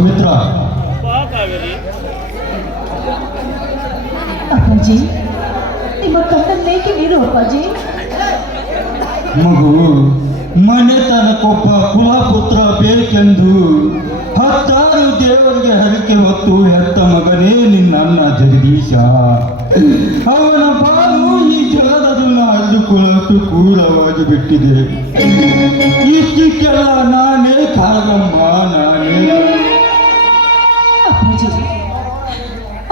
ಸುಮಿತ್ರ. ಅಪ್ಪಾಜಿ, ನಿಮ್ಮ ಕಣ್ಣಲ್ಲೇಕೆ ನೀರು ಅಪ್ಪಾಜಿ? ಮಗು, ಮನೆತನಕ್ಕೊಬ್ಬ ಕುಲಪುತ್ರ ಬೇಕೆಂದು 10 ದೇವರಿಗೆ ಹರಕೆ ಹೊತ್ತು ಹೆತ್ತ ಮಗನೇ ನಿನ್ನ ಜಗದೀಶ. ಅವನ ಬಾಳು ಈ ಜಗದನ್ನು ಹರಿದುಕೊಳ್ಳಲು ಕೂಲವಾಗಿ ಬಿಟ್ಟಿದೆ. ಇಷ್ಟಕ್ಕೆಲ್ಲ ನಾನೇ ಕಾರಣಮ್ಮ, ನಾನೇ. ಅಪ್ಪಾಜಿ,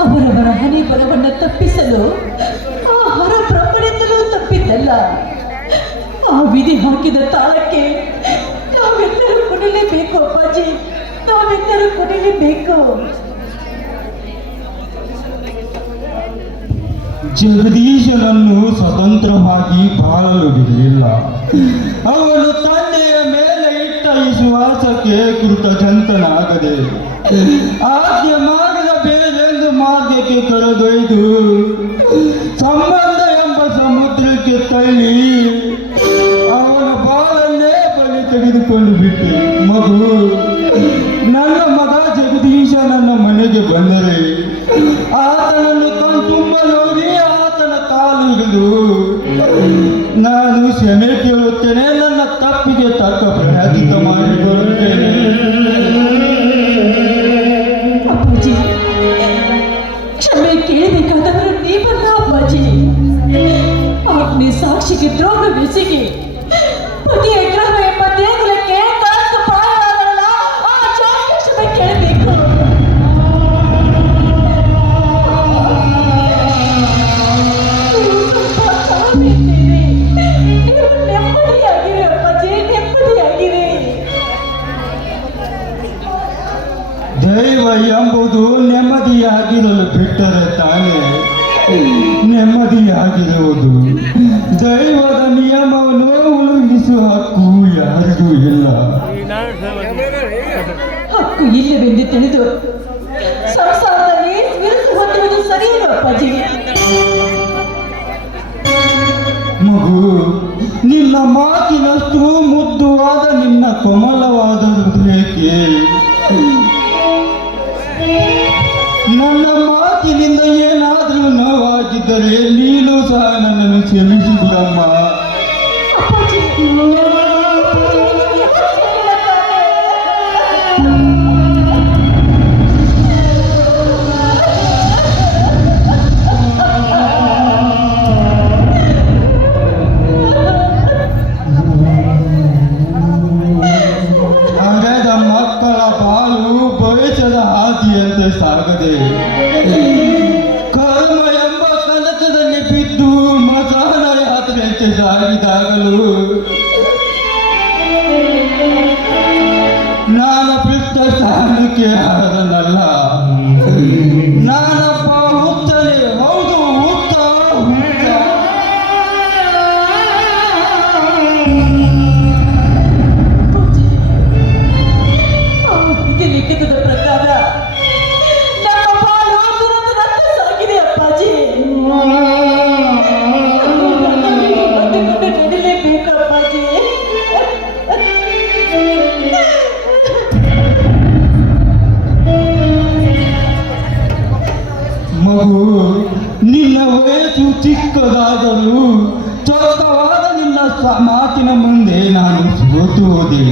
ಅವರವರ ಹನಿ ಬರವನ್ನು ತಪ್ಪಿಸಲು ಆ ಹರ ಬ್ರಹ್ಮನಿಂದಲೂ ತಪ್ಪಿದ್ದಲ್ಲ. ಆ ವಿಧಿ ಹಾಕಿದ ತಾಳಕ್ಕೆ ನಾವೆಲ್ಲರೂ ಕುಣಿಲೇಬೇಕು ಅಪ್ಪಾಜಿ, ನಾವೆಲ್ಲರೂ ಕುಣಿಲೇಬೇಕು. ಜಗದೀಶನನ್ನು ಸ್ವತಂತ್ರವಾಗಿ ಬಾಳಲು ಬಿಡಲಿಲ್ಲ. ಅವನು ತಂದೆಯ ಮೇಲೆ ಇಟ್ಟ ವಿಶ್ವಾಸಕ್ಕೆ ಕೃತಜ್ಞನಾಗದೆ ಆಜ್ಞೆ ಮಾಡಿದ ಬೇರೆಂದು ಮಾರ್ಗಕ್ಕೆ ಕರೆದೊಯ್ದು ಸಂಬಂಧ ಎಂಬ ಸಮುದ್ರಕ್ಕೆ ತಳ್ಳಿ ಅವನ ಬಾಳನ್ನೇ ಬಲಿ ತೆಗೆದುಕೊಂಡು ಬಿಟ್ಟೆ. ಮಗು, ನನ್ನ ಮಗ ಜಗದೀಶ ನನ್ನ ಮನೆಗೆ ಬಂದರೆ ಆತನನ್ನು ಕಣ್ತುಂಬ ನೋಡಿ ಆತನ ಕಾಲು ಹಿಡಿದು ನಾನು ಕ್ಷಮೆ ಕೇಳುತ್ತೇನೆ, ನನ್ನ ತಪ್ಪಿಗೆ ತಕ್ಕ ಪ್ರಾಯಶ್ಚಿತ್ತ ಮಾಡಿಕೊಳ್ಳುತ್ತೇನೆ. ಅಪ್ಪಾಜಿ, ಕ್ಷಮೆ ಕೇಳಬೇಕಾದವರು ನೀವಲ್ಲ ಅಪ್ಪಾಜಿ. ಆಜ್ಞೆ ಸಾಕ್ಷಿಗೆ ದ್ರೋಹ ಬೆಸಿಗೆ ಪತಿಯ ಗ್ರಹ ಎಂಬ ದೇಗುಲಕ್ಕೆ ಕಾಸ್ತು ಪಾರಾದರಲ್ಲ, ಆ ಜಾತಿಯ ಕ್ಷಮೆ ಕೇಳಬೇಕು. ನೀವು ನೆಮ್ಮದಿಯಾಗಿರಿ ಅಪ್ಪಾಜಿ, ನೆಮ್ಮದಿಯಾಗಿರಿ. ದೈವ ಎಂಬುದು ನೆಮ್ಮದಿಯಾಗಿರಲು ಬಿಟ್ಟರೆ ತಾನೇ ನೆಮ್ಮದಿಯಾಗಿರುವುದು. ದೈವದ ನಿಯಮವನ್ನು ಉಲ್ಲಂಘಿಸುವ ಹಕ್ಕು ಯಾರಿಗೂ ಇಲ್ಲ. ಹಕ್ಕು ಇಲ್ಲವೆಂದು ತಿಳಿದು ಸಂಸಾರದಲ್ಲಿ ವಿರುದ್ಧ ಹೊಂದುವುದು ಸರಿಯಲ್ಲ ಅಪ್ಪಾಜಿ. ಮಗು, ನಿನ್ನ ಮಾತಿನಷ್ಟು ಮುದ್ದುವಾದ ನಿನ್ನ ಕೋಮಲವಾದ ಹೃದಯಕ್ಕೆ ನನ್ನ ಮಾತಿನಿಂದ ಏನಾದರೂ ನೋವಾಗಿದ್ದರೆ ನೀನು ಸಹ ನನ್ನನ್ನು ಕ್ಷಮಿಸಿಬಿಡಮ್ಮ. ಅಪ್ಪಾಜಿ, ಹಡೆದ ಮಕ್ಕಳ ಬಾಳು ಭವಿಷ್ಯದ ಹಾದಿಯಂತೆ ಸಾಗದೆ ಕರ್ಮ ಎಂಬ ಕನಕದಲ್ಲಿ ಬಿದ್ದು ಮಸಾನ ಯಾತ್ರೆಯಂತೆ ಸಾಗಿದಾಗಲೂ ನಾನು ಬಿಟ್ಟ ಸ್ಥಾನಕ್ಕೆ ಹಾರನಲ್ಲ. ನಾನಪ್ಪ ಹುಚ್ಚನೆ, ಹೌದು ಹುಚ್ಚ ಹುಚ್ಚ. ವಿಧಿ ಲಿಖಿತದ ಪ್ರಕಾರ ನಮ್ಮ ಪಾಲು ದುರಂತ ರಕ್ತ ಸಾಗಿದೆ ಅಪ್ಪಾಜಿ. ನಡೀಲೇಬೇಕು ಅಪ್ಪಾಜಿ. ಮಗು, ನಿನ್ನ ವಯಸ್ಸು ಚಿಕ್ಕದಾದರೂ ಚೊಕ್ಕವಾದ ನಿನ್ನ ಮಾತಿನ ಮುಂದೆ ನಾನು ಸೋತು ಹೋದೆ.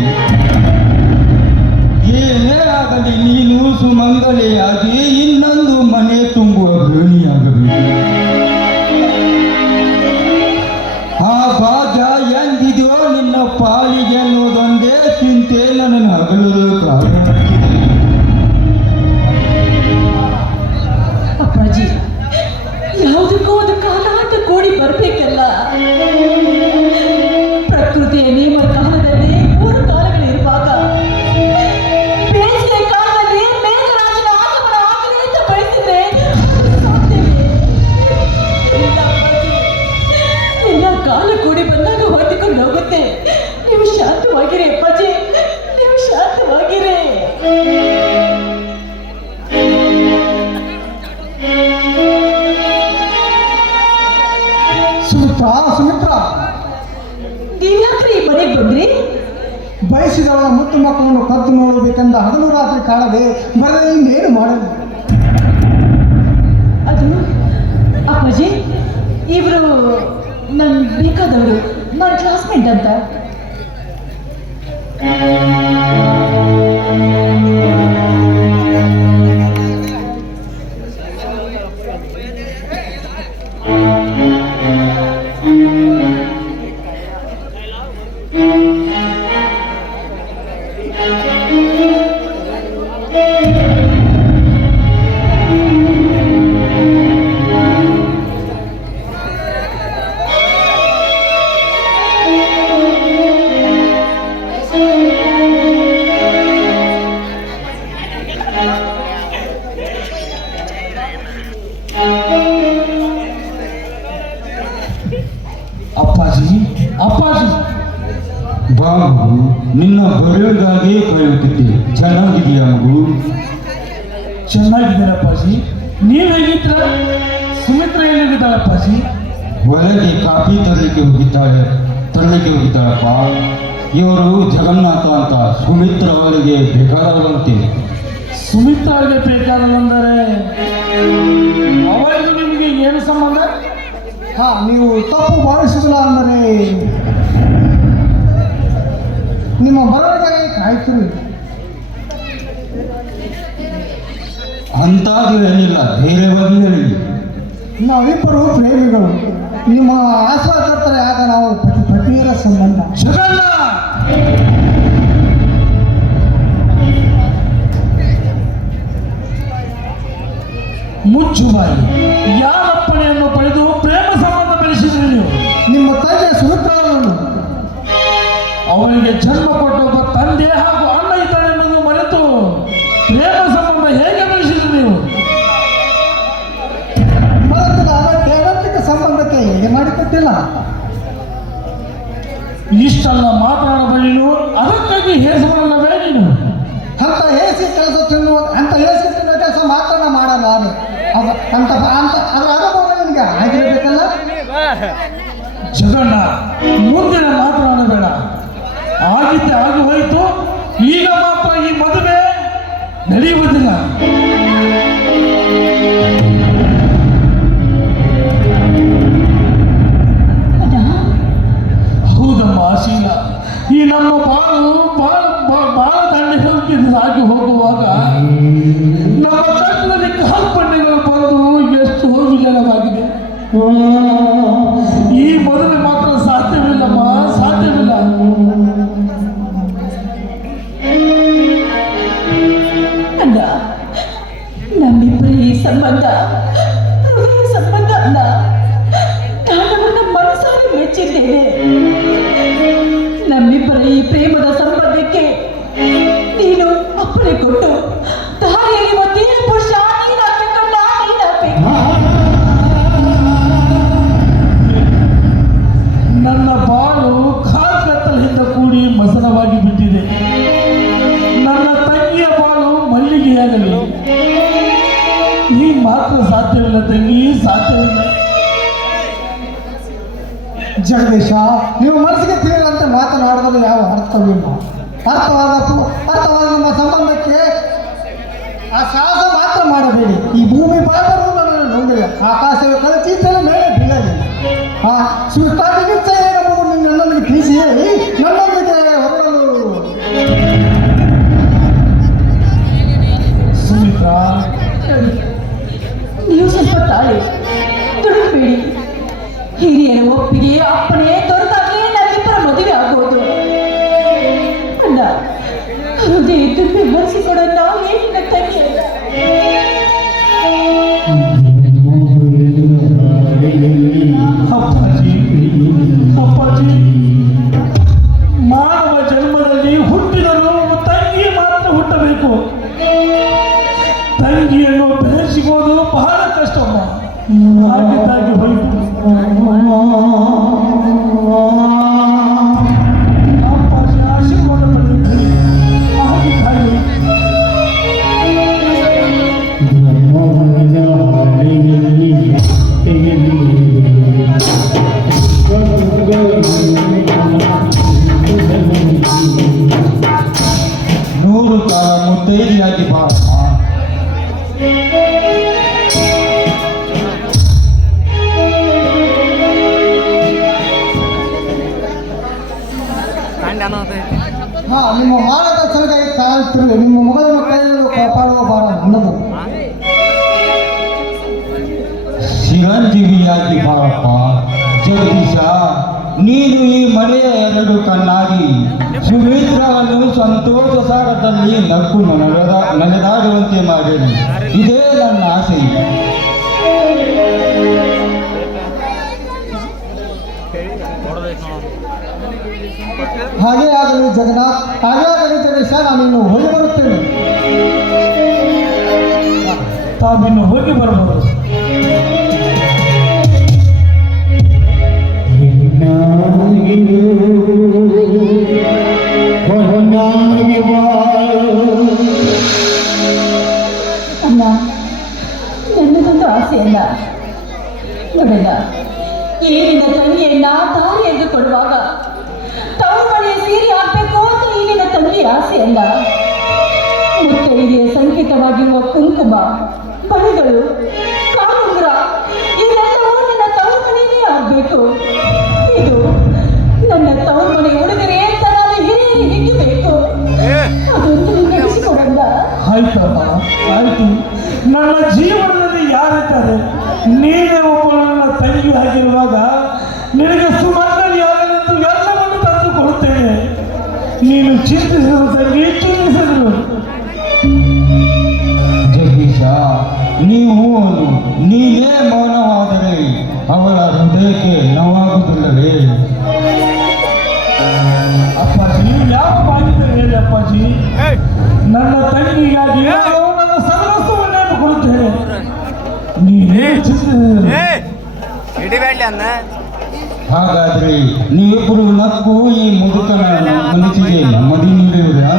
ಏನೇ ಆಗಲಿ ನೀನು ಸುಮಂಗಲೆಯಾಗಿ ಇನ್ನೊಂದು ಮನೆ ತುಂಬುವ ಗೃಹಿಣಿಯಾಗಬೇಕು. ಆ ಭಾಗ್ಯ ಎಂದಿದೆಯೋ ನಿನ್ನ ಪಾಲಿಗೆ ಅನ್ನೋದೊಂದೇ ಚಿಂತೆ ನನ್ನನ್ನು ಹಗಲು ಕಾರಣವಾಗಿದೆ. ಅಪ್ಪಾಜಿ, ಯಾವುದಕ್ಕೂ ಒಂದು ಕಾಲ ಅಂತ ಕೂಡಿ ಬರ್ಬೇಕಲ್ಲ. ಪ್ರಕೃತಿಯ ನಿಯಮ ಕಾಲದಲ್ಲಿ 3 ಕಾಲಗಳಿರುವಾಗ ಬೇಸಿಗೆ ಕಾಲದಲ್ಲಿ ಮೇಘರಾಜನ ಆಗಮನ ಆಗಲಿ ಅಂತ ಬಯಸಿದ್ರೆ ಸಾಧ್ಯವೇ? ಇಲ್ಲ ಅಪ್ಪಾಜಿ, ಎಲ್ಲ ಕಾಲ ಕೂಡಿ ಬಂದಾಗ ಹೊಂದಿಕೊಂಡು ಹೋಗುತ್ತೆ. ನೀವು ಶಾಂತವಾಗಿರಿ ಅಪ್ಪಾಜಿ, ನೀವು ಶಾಂತವಾಗಿರಿ. ಸುಮಿತ್ರ, ಸುಮಿತ್ರ, ನೀವ್ಯಾಕ್ರಿ ಈ ಮನೆಗೆ ಬಂದ್ರಿ? ಬಯಸಿದವರ ಮುತ್ತು ಮಕ್ಕಳನ್ನು ಕದ್ದು ನೋಡಬೇಕೆಂದ ಹಗಲು ರಾತ್ರಿ ಕಾಣದೆ ಬರದೆ ಇನ್ನೇನು ಮಾಡಲಿ. ಅದು ಅಪ್ಪಾಜಿ, ಇವರು ನನ್ನ ಬೇಕಾದವರು, ನನ್ನ ಕ್ಲಾಸ್ಮೇಟ್ ಅಂತ. ಅಪ್ಪಾಜಿ, ಅಪ್ಪಾಜಿ, ಬಾ ಮಗು, ನಿನ್ನ ಬರೆಯೋದಾಗಿ ಕಾಯುತ್ತಿದ್ದೆ. ಚೆನ್ನಾಗಿದೆಯಾ ಮಗು? ಚೆನ್ನಾಗಿದ್ದೀರ ಅಪ್ಪಾಜಿ. ನೀವು ಹೇಗಿದ್ದೀರ? ಸುಮಿತ್ರ ಎಲ್ಲಿದ್ದಾಳೆ ಅಪ್ಪಾಜಿ? ಹೊರಗೆ ಕಾಫಿ ತರಲಿಕ್ಕೆ ಹೋಗಿದ್ದಾಳಪ್ಪ. ಇವರು ಜಗನ್ನಾಥ ಅಂತ ಸುಮಿತ್ರ ಅವಳಿಗೆ ಬೇಕಾದವಂತೆ. ಸುಮಿತ್ರ ಅವರಿಗೆ ಬೇಕಾದಂದರೆ ಅವರಿಗೂ ನಿಮಗೆ ಏನು ಸಂಬಂಧ? ಹಾ, ನೀವು ತಪ್ಪು ಭಾವಿಸುವುದಿಲ್ಲ ಅಂದರೆ ನಿಮ್ಮ ಬರವಣಿಗೆ ಕಾಯ್ತಿರಿ. ಅಂತಾದ್ರೂ ಏನಿಲ್ಲ, ಧೈರ್ಯವಾಗಿ ಹೇಳಿ. ನಾವಿಬ್ಬರು ಪ್ರೇಮಿಗಳು. ನಿಮ್ಮ ಆಶ್ವಾಸರ್ತಾರೆ, ಆಗ ನಾವು ಪತಿಯರ ಸಂಬಂಧ. ಜಗನ್ನಾಥ, ಮುಚ್ಚುಬಾಯಿ. ಯಾರಪ್ಪಣೆಯನ್ನು ಪಡೆದು ಪ್ರೇಮ ಸಂಬಂಧ ಬೆಳೆಸಿದ್ರಿ ನೀವು? ನಿಮ್ಮ ತಂದೆ ಸುಮಿತ್ರವನ್ನು. ಅವರಿಗೆ ಜನ್ಮ ಕೊಟ್ಟ ಒಬ್ಬ ತಂದೆ ಹಾಗೂ ಅಣ್ಣ ಇದ್ದಾನೆ ಎನ್ನುವುದು ಮರೆತು ಪ್ರೇಮ ಸಂಬಂಧ ಹೇಗೆ ಬೆಳೆಸಿದ್ರಿ ನೀವು? ಮರತದ ದೈವಂತಿಕ ಸಂಬಂಧಕ್ಕೆ ಹೇಗೆ ಮಾಡಿಕೊಟ್ಟಿಲ್ಲ. ಇಷ್ಟೆಲ್ಲ ಮಾತನಾಡಬಲ್ಲಿನು, ಅದಕ್ಕಾಗಿ ಹೇಸಬಲ್ಲವೇ ನೀನು? ಅಂತ ಹೇಸಿ ಕೆಲಸ ತಿನ್ನುವ ಕೆಲಸ ಮಾತ್ರ ಮಾಡಲ್ಲ. ಅಂತ ಅದರ ಅನುಭವ ನಿನಗೆ ಆಗಿರಬೇಕಲ್ಲ. ಜಗನ್ನಾಥ, ಮುಂದಿನ ಮಾತನಾಡಬೇಡ. ಆಗಿದ್ದೆ ಆಗಿ ಹೋಯಿತು. ಈಗ ಮಾತ್ರ ಈ ಮದುವೆ ನಡೆಯುವುದಿಲ್ಲ. ಹೌದಮ್ಮ ಶೀಲ, ಈ ನಮ್ಮ ಬಾಳ ದಂಡೆಗಳಿಗೆ ಸಾಗಿ ಹೋಗುವಾಗ ನಮ್ಮ ಕಣ್ಣಲ್ಲಿ ಕಾಲ್ಪಂಡೆಗಳು ಬಂದು ಎಷ್ಟು ವಿಜಯವಾಗಿದೆ. ಈ ಮದುವೆ ಮಾತ್ರ ಸಾಧ್ಯವಿಲ್ಲಮ್ಮ, ಸಾಧ್ಯವಿಲ್ಲ. ಅಲ್ಲ, ನಮ್ಮಿಬ್ಬರ ಈ ಸಂಬಂಧ ಹೃದಯ ಸಂಬಂಧ ಅಲ್ಲ. ನಾನು ನನ್ನ ಮನಸ್ಸಾರೆ ಮೆಚ್ಚಿದ್ದೇನೆ. ನಮ್ಮಿಬ್ಬರ ಈ ಪ್ರೇಮದ ಸಂಬಂಧಕ್ಕೆ ನೀನು ಅಪ್ಪಣೆ ಕೊಟ್ಟು ದಾರಿಯಲ್ಲಿ ಒಂದೇನು ಪುರುಷ ನೀನಾಗಬೇಕಲ್ಲ, ನೀನಾಗಬೇಕು. ನನ್ನ ಬಾಳು ಕಾಲ್ಕತ್ತಲಿಂದ ಕೂಡಿ ಮಸನವಾಗಿ ಬಿಟ್ಟಿದೆ. ನನ್ನ ತಂಗಿಯ ಬಾಳು ಮಲ್ಲಿಗೆಯಾಗಲಿ. ಈ ಮಾತ್ರ ಸಾಧ್ಯವಿಲ್ಲ ತಂಗಿ, ಸಾಧ್ಯವಿಲ್ಲ. ಜಗದೀಶ, ನೀವು ಮನಸ್ಸಿಗೆ ತಿಳಿದಂತೆ ಮಾತನಾಡುವುದು ಯಾವ ಅರ್ಥವಿಲ್ಲ. ಅರ್ಥವಾದ ನಿಮ್ಮ ಸಂಬಂಧಕ್ಕೆ ಆ ಸಾಹಸ ಮಾತ್ರ ಮಾಡಬೇಡಿ. ಈ ಭೂಮಿ ಪಾಪರು ನನ್ನನ್ನು ನೋಡಿಲ್ಲ. ಆಕಾಶವೇ ಕಳಚಿದ್ದಲು ಮೇಲೆ ಬೀಳಲಿಲ್ಲ. ನನ್ನೊಂದಿಗೆ ತಿಳಿಸಿ ಹೇಳಿ, ನನ್ನೊಂದಿಗೆ ಹೊರಡಲು. ಸುಮಿತ್ರ, ನೀವು ಸ್ವಲ್ಪ ತಾಳಿ ತುಡುಕಬೇಡಿ. ಹಿರಿಯರ ಒಪ್ಪಿಗೆ ಅಪ್ಪಣೆ ದೊರೆತಾಗಲೇ ನಮ್ಮಿಬ್ಬರ ಮದುವೆ ಆಗೋದು. ಅಲ್ಲ, ಹೃದಯ ತುಂಬಿ ಮನಸ್ಸಿಕೊಡ ನಾವು ಏನಿಲ್ಲ ತಂಗಿ ಅಲ್ಲ. ಅಪ್ಪಾಜಿ, ಅಪ್ಪಾಜಿ, ಮಾನವ ಜನ್ಮದಲ್ಲಿ ಹುಟ್ಟಿದರೂ ತಂಗಿ ಮಾತ್ರ ಹುಟ್ಟಬೇಕು. ತಂಗಿಯನ್ನು ಬೆಳೆಸಿಗೋದು ಬಹಳ ಕಷ್ಟಮ್ಮ. ಆಗಿದ್ದಾಗಿ ಹೋಯಿತು. ಅಪ್ಪಾಜಿ ಆಶೀರ್ವಾದ ಪಡೆಯುತ್ತೇನೆ. ಆಗಿದ್ದಾಗಿ ಿ ನೂರು ಕಾಲ ಮುತ್ತೈದೆಯಾಗಿ ಬಾಳಮ್ಮ. ಹಾ, ನಿಮ್ಮ ಮಾರ್ಗದರ್ಶನಕ್ಕಾಗಿ ಕಾಯುತ್ತಿರುವೆ. ನಿಮ್ಮ ಮಗಳನ್ನು ಕೈಯಲ್ಲಿ ಕಾಪಾಡುವ ಭಾರ ನನ್ನದು. ಚಿರಂಜೀವಿಯಾಗಿ ಬಾಳಪ್ಪ. ಜಗದೀಶ, ನೀನು ಈ ಮನೆಯ ಎರಡು ಕಣ್ಣಾಗಿ ಸುಮಿತ್ರವನ್ನು ಸಂತೋಷ ಸಾಗರದಲ್ಲಿ ನಕ್ಕು ನಡೆದಾಡುವಂತೆ ಮಾಡಿರಿ. ಇದೇ ನನ್ನ ಆಸೆ. ಹಾಗೇ ಆಗಲಿ ಜಗನ್ನಾಥ್, ಹಾಗೇ ಆಗಲಿ ಜಗದೀಶ. ನಾನಿನ್ನು ಹೋಗಿ ಬರುತ್ತೇನೆ. ತಾವಿನ್ನು ಹೋಗಿ ಬರ್ಬೋದು. ಅಣ್ಣ, ನನ್ನದೊಂದು ಆಸೆಯಲ್ಲ. ನೋಡಲ್ಲ, ಏನಿನ ತಂಗಿಯನ್ನ ದಾರಿ ಎಂದು ಕೊಡುವಾಗ ತವರು ಮನೆಯ ಸೀರೆ ಹಾಕ್ಬೇಕು ಅಂತ ಈಗಿನ ತಂಗಿ ಆಸೆ ಅಲ್ಲ. ಮುತ್ತೈದೆಯ ಸಂಕೇತವಾಗಿರುವ ಕುಂಕುಮ, ಬಳೆಗಳು, ಕಾಲುಂಗುರ ಇದೆಲ್ಲವೂ ನಿನ್ನ ತವರು ಮನೆಯೇ ಆಗ್ಬೇಕು. ಇದು ನನ್ನ ತವರು ಮನೆ ಉಡುಗೊರೆ ಅಂತ ನಾನು ಹಿರಿಯರಿಗೆ ಹಿಡಿಬೇಕು. ಅದೊಂದು ನಡೆಸಿಕೊಡಲ್ಲ. ಆಯ್ತಮ್ಮ, ಆಯ್ತು. ನನ್ನ ಜೀವನದಲ್ಲಿ ಯಾರಿದ್ದಾರೆ? ನೀನೇ ಒಬ್ಬ ನನ್ನ ತಂಗಿ ಆಗಿರುವಾಗ ನಿನಗೆ ಸುಮಂಗಲಿ ಆಗಲೆಂದು ಎಲ್ಲವನ್ನು ತಂದು ಕೊಡುತ್ತೇನೆ. ನೀನು ಚಿಂತಿಸಿದ ತಂಗಿ, ಚಿಂತಿಸಿದ್ರು. ಜಗದೀಶ, ನೀನೇ ಮೌನವಾದರೆ ಅವಳ ಹೃದಯಕ್ಕೆ ನೋವಾಗುವುದಿಲ್ಲವೇ? ಅಪ್ಪಾಜಿ, ಯಾವ ಬಾಗಿದ್ದಾರೆ ಹೇಳಿ ಅಪ್ಪಾಜಿ. ನನ್ನ ತಂಗಿಗಾಗಿ ನಾನು ನನ್ನ ಸರ್ವಸ್ವವನ್ನೇ ಕೊಡುತ್ತೇನೆ. ನೀನೇ ಚಿಂತಿಸಿದ್ರು. ಹಾಗಾದ್ರೆ ನೀವಿಬ್ಬರು ನಕ್ಕು ಈ ಮುದುಕನ ಮನಸ್ಸಿಗೆ ನೆಮ್ಮದಿ ನೀಡುವುದಾ?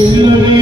ಎಲ್ಲವೇ